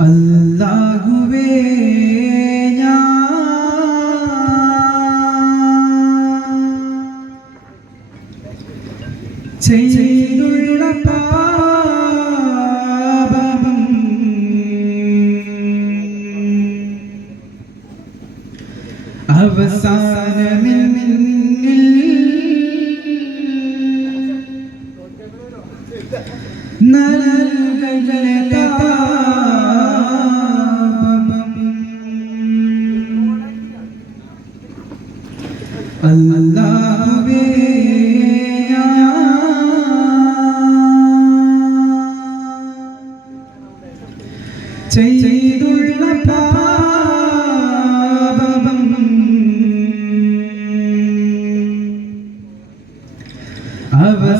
അല്ലാഹുവേ ചെയ്തുള്ള പാപം അവസാനമിൽ നല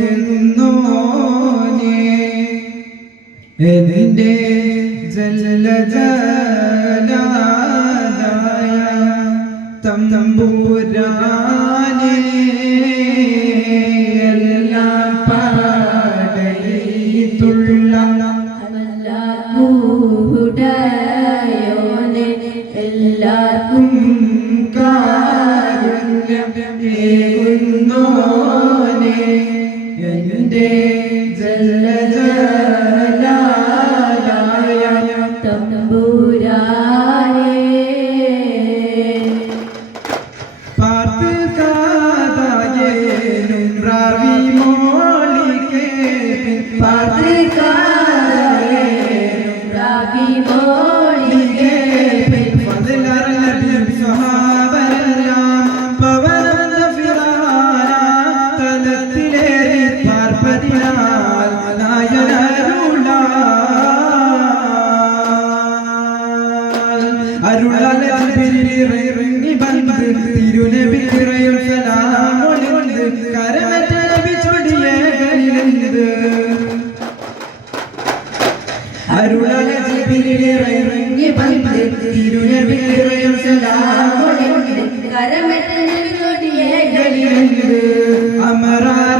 നൽകുന്നോനെ എതിന്റെ ജലജലായ തം തമ്പൂരാനേ. അരുളല തിരിലിറങ്ങി തിരുനബിറ അമരാ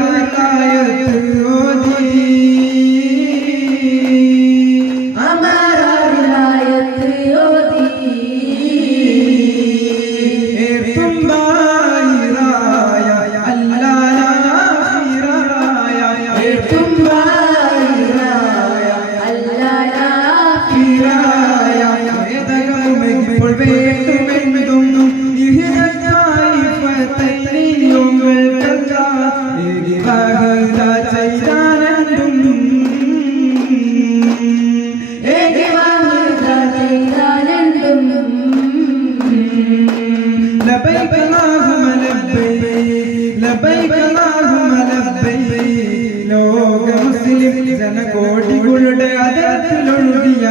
ലബൈക അല്ലാഹുമ്മ ലോക മുസ്ലിം ജനകോടികളുടെ അതിരത്തിലൊഴുകിയ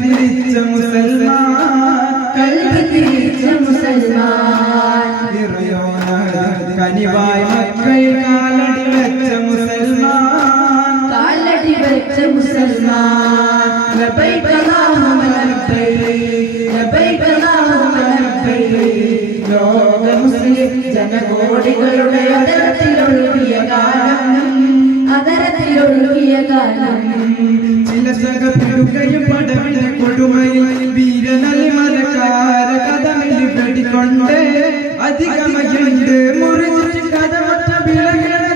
തിരിച്ച തിരിച്ച കനിവായ മക്കൾ കാലടി വെച്ച മുസൽമാൻ. കാലടി വെച്ച മുസൽമാൻ. ജനകോടികളുടെ അതരത്തിലൊഴുകിയ കാലം അതരത്തിലൊഴുകിയ കാലം ചില സകത്തിലുകയും പടവിട കൊടുമയിൽ വീരനൽ മരക്കാര കഥമിൽ പെടിക്കൊണ്ട് അധികമയുണ്ട് മുറിച്ച് കഥമറ്റ വിളകളെ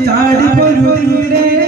ചാടി പൊരുന്നേ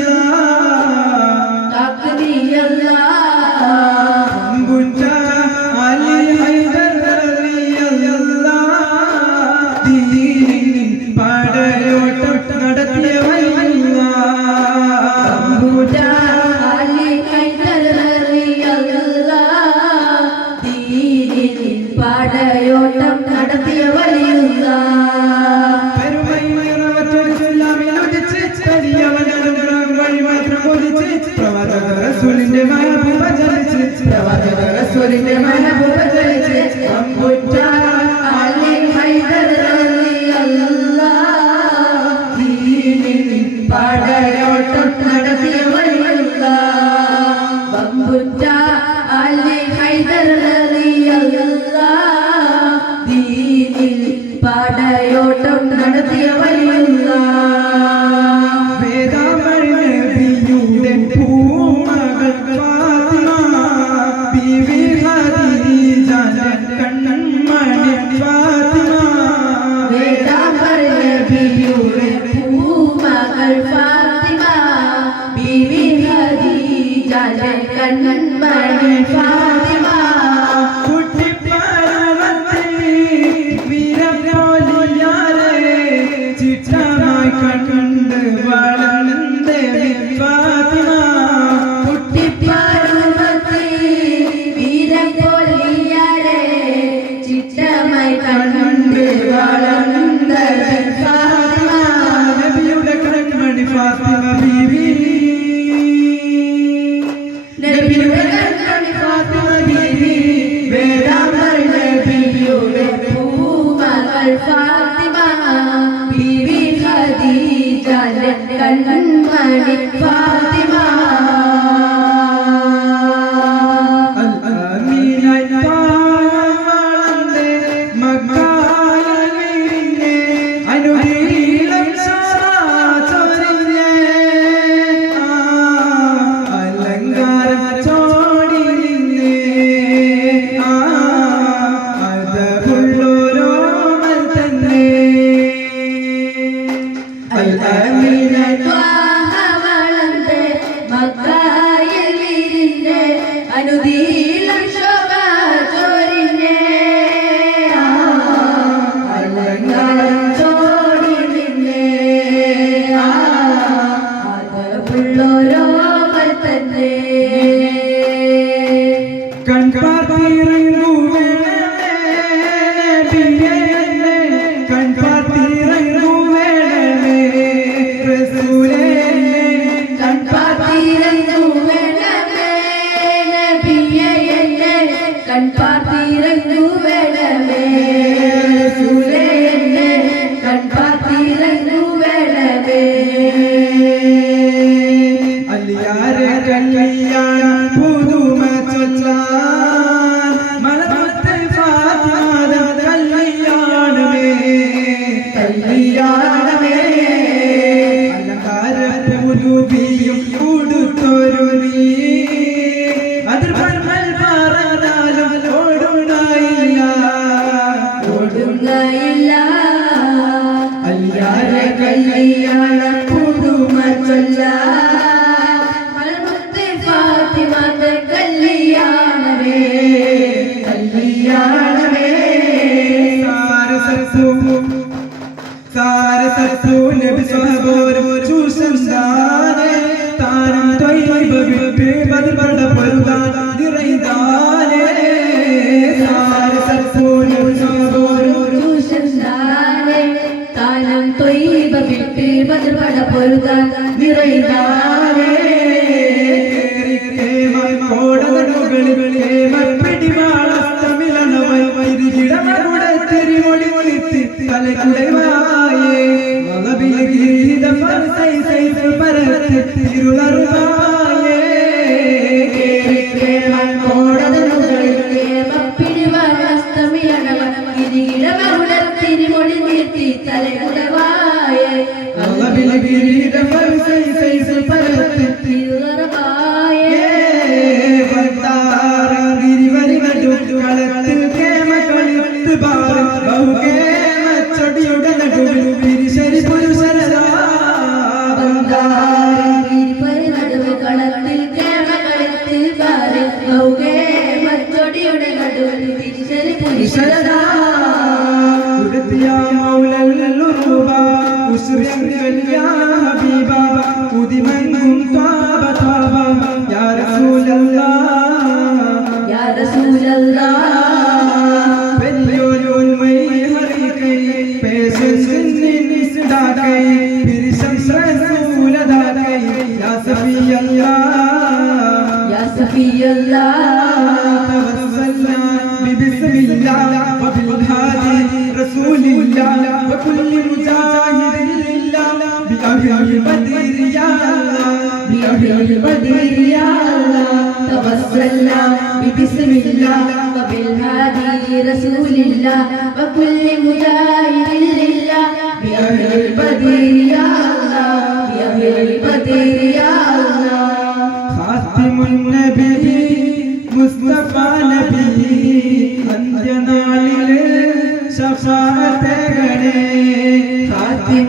Gracias. Bye. பேர் பருதான் நிறைய പരിനടുവ് بأهل البدير يا الله توسلنا ببسم الله وبالهادي رسول الله وكل مجاهد لله بأهل البدير يا الله بأهل البدير يا الله خاتم النبي മുസ്തഫ നബി അന്ത്യനാളിലെ ശഫാഅത്തകളെ خاتم